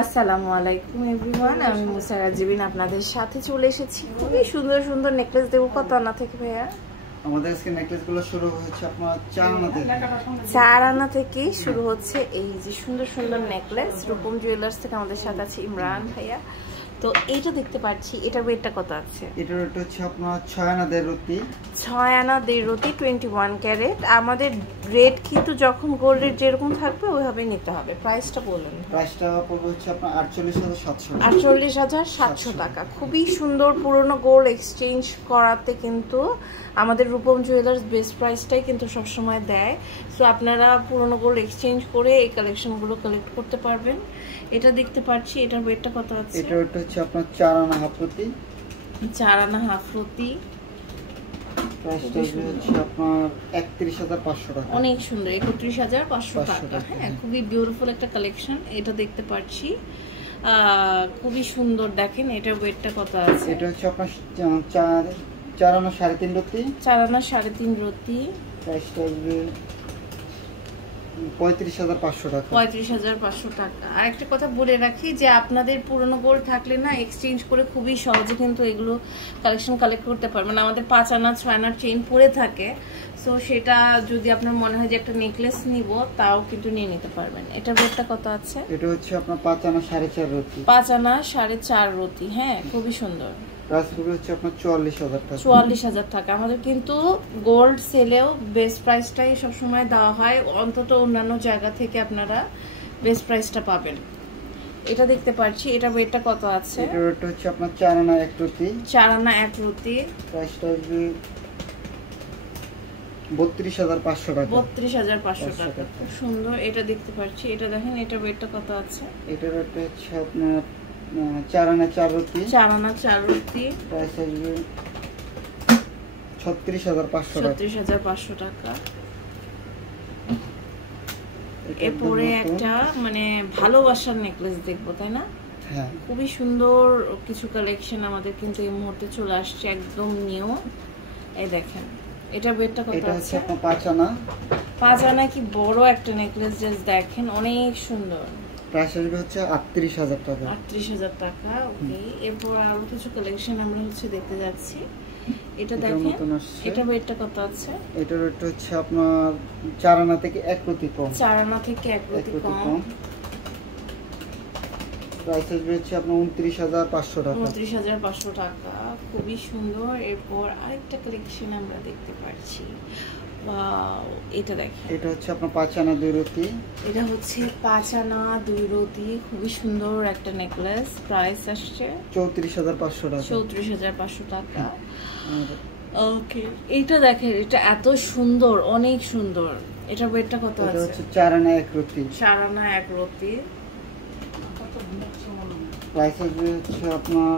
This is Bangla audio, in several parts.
আসসালামু আলাইকুম এভরিওয়ান, আমি মুসারা জিবিন আপনাদের সাথে চলে এসেছি। খুবই সুন্দর সুন্দর নেকলেস দেবো কত আনা থেকে ভাইয়া? আমাদের আজকে নেকলেসগুলো শুরু হচ্ছে আপনার 4 আনা থেকে। 4 আনা থেকে শুরু হচ্ছে এই যে সুন্দর সুন্দর নেকলেস। রূপম জুয়েলার্স থেকে আমাদের সাথে আছে ইমরান ভাইয়া। তো এইটা দেখতে পাচ্ছি, এটার ওয়েটটা কত আছে? এটার ওয়েট হচ্ছে আপনার 6 আনা 1.5 রতি। 6 আনা 1.5 রতি, 21 ক্যারেট। আমাদের রেট কিন্তু যখন গোল্ড রেট যেরকম থাকবে ওইভাবেই নিতে হবে। প্রাইসটা বলুন। প্রাইসটা পড়বে হচ্ছে আপনার 48,700 টাকা। 48,700 টাকা। খুবই সুন্দর। পুরনো গোল্ড এক্সচেঞ্জ করাতে কিন্তু আমাদের রূপম জুয়েলার্স বেস্ট প্রাইসটাই কিন্তু সবসময় দেয়। সো আপনারা পুরনো গোল্ড এক্সচেঞ্জ করে এই কালেকশনগুলো কালেক্ট করতে পারবেন। এটা দেখতে পাচ্ছি, এটার ওয়েটটা কত আছে? এটার ওয়েট হচ্ছে আপনার 4 আনা হাফ রতি। 4 আনা হাফ রতি। প্রাইসটা হচ্ছে আপনার 31,500 টাকা। অনেক সুন্দর, 31,500 টাকা। হ্যাঁ, খুবই বিউটিফুল একটা কালেকশন। এটা দেখতে পাচ্ছি খুবই সুন্দর। দেখেন এটার ওয়েটটা কত আছে? এটা হচ্ছে আপনার 4 আনা 3.5 রতি। 4 আনা 3.5 রতি। প্রাইসটা হবে 35,500 টাকা। 35,500 টাকা। আর একটা কথা বলে রাখি যে আপনাদের পুরনো গোল্ড থাকলে না এক্সচেঞ্জ করে খুবই সহজে কিন্তু এগুলো কালেকশন কালেক্ট করতে পারবেন। আমাদের 5 আনা 6 আনার চেইন পরে থাকে। সো সেটা যদি আপনার মনে হয় যে একটা নেকলেস নিব, তাও কিন্তু নিয়ে নিতে পারবেন। এটার রেটটা কত আছে? এটা হচ্ছে আপনার 5 আনা 4.5 রতি। 5 আনা 4.5 রতি। হ্যাঁ, খুবই সুন্দর। প্রাইস হচ্ছে আপনার 44,000 টাকা। 44,000 টাকা। আমাদের কিন্তু গোল্ড সেলেও বেস্ট প্রাইসটাই সবসময় দেওয়া হয়, অন্তত অন্যান্য জায়গা থেকে আপনারা বেস্ট প্রাইসটা পাবেন। এটা দেখতে পাচ্ছি, এটা ওয়েটটা কত আছে? এটা ওয়েট হচ্ছে আপনার 4 আনা 1 রতি। 4 আনা 1 রতি। প্রাইসটা হবে 32,500 টাকা। 32,500 টাকা। খুব সুন্দর। এটা দেখতে পাচ্ছি, এটা দেখেন, এটা ওয়েটটা কত আছে? এটা ওয়েট হচ্ছে আপনার 4 আনা 4 রতি। 4 আনা 4 রতি। প্রাইস আসবে 36,500 টাকা। 36,500 টাকা। এরপরে একটা মানে ভালোবাসার নেকলেস দেখবো, তাই না? হ্যাঁ, খুবই সুন্দর কিছু কালেকশন আমাদের কিন্তু এই মুহূর্তে চলে আসছে, একদম নিউ। এই দেখেন, এটা ওয়েটটা কত আছে? এটা হচ্ছে আপনার 5 আনা। 5 আনা। কি বড় একটা নেকলেস, জাস্ট দেখেন, অনেক সুন্দর। প্রাইস আসবে হচ্ছে 38,000 টাকা। 38,000 টাকা। ওকে, এরপর আরো কিছু কালেকশন আমরা দেখতে যাচ্ছি। এটা দেখেন, এটা ওয়েটটা কত আছে? এটার ওয়েট হচ্ছে আপনার 4 আনা থেকে 1 রতি কম। 4 আনা থেকে 1 রতি কম। প্রাইস আসবে হচ্ছে আপনার 29,500 টাকা। 29,500 টাকা। খুবই সুন্দর। এরপর আরেকটা কালেকশন আমরা দেখতে পাচ্ছি। ওয়াও, এটা দেখেন, এটা হচ্ছে আপনার 5 আনা 2 রতি। এটা হচ্ছে 5 আনা 2 রতি। খুবই সুন্দর একটা নেকলেস। প্রাইস আসছে 34,500 টাকা। 34,500 টাকা। ওকে, এটা দেখেন, এটা এত সুন্দর, অনেক সুন্দর। এটার ওয়েটটা কত আছে? এটা হচ্ছে 4 আনা 1 রতি। 4 আনা 1 রতি। প্রাইস আসবে হচ্ছে আপনার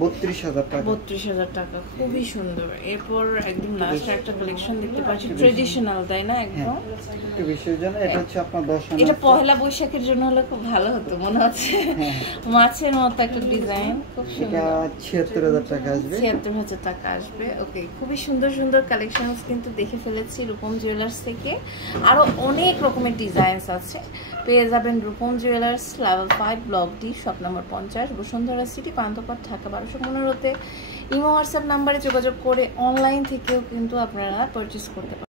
32,000 টাকা। 32,000 টাকা। খুবই সুন্দর। এরপর একদম লাস্ট একটা কালেকশন দেখতে পাচ্ছি, ট্রেডিশনাল, তাই না? একদম একটু বিশেষ জন্য এটা হচ্ছে আপনার 10 আনা। এটা পহেলা বৈশাখের জন্য হলে খুব ভালো হতো মনে হচ্ছে। মাছের মতো একটা ডিজাইন, খুব এটা সুন্দর। 76,000 টাকা আসবে। 76,000 টাকা আসবে। ওকে, খুবই সুন্দর সুন্দর কালেকশনস কিন্তু দেখে ফেলেছি রূপম জুয়েলার্স থেকে। আরো অনেক রকমের ডিজাইনস আছে, পেয়ে যাবেন Rupam jewellers, level 5, block D, shop number 50, Bashundhara city, Panthapath, Dhaka 1215-তে। ইমো হোয়াটসঅ্যাপ নাম্বারে যোগাযোগ করে অনলাইন থেকেও কিন্তু আপনারা পারচেজ করতে পারেন।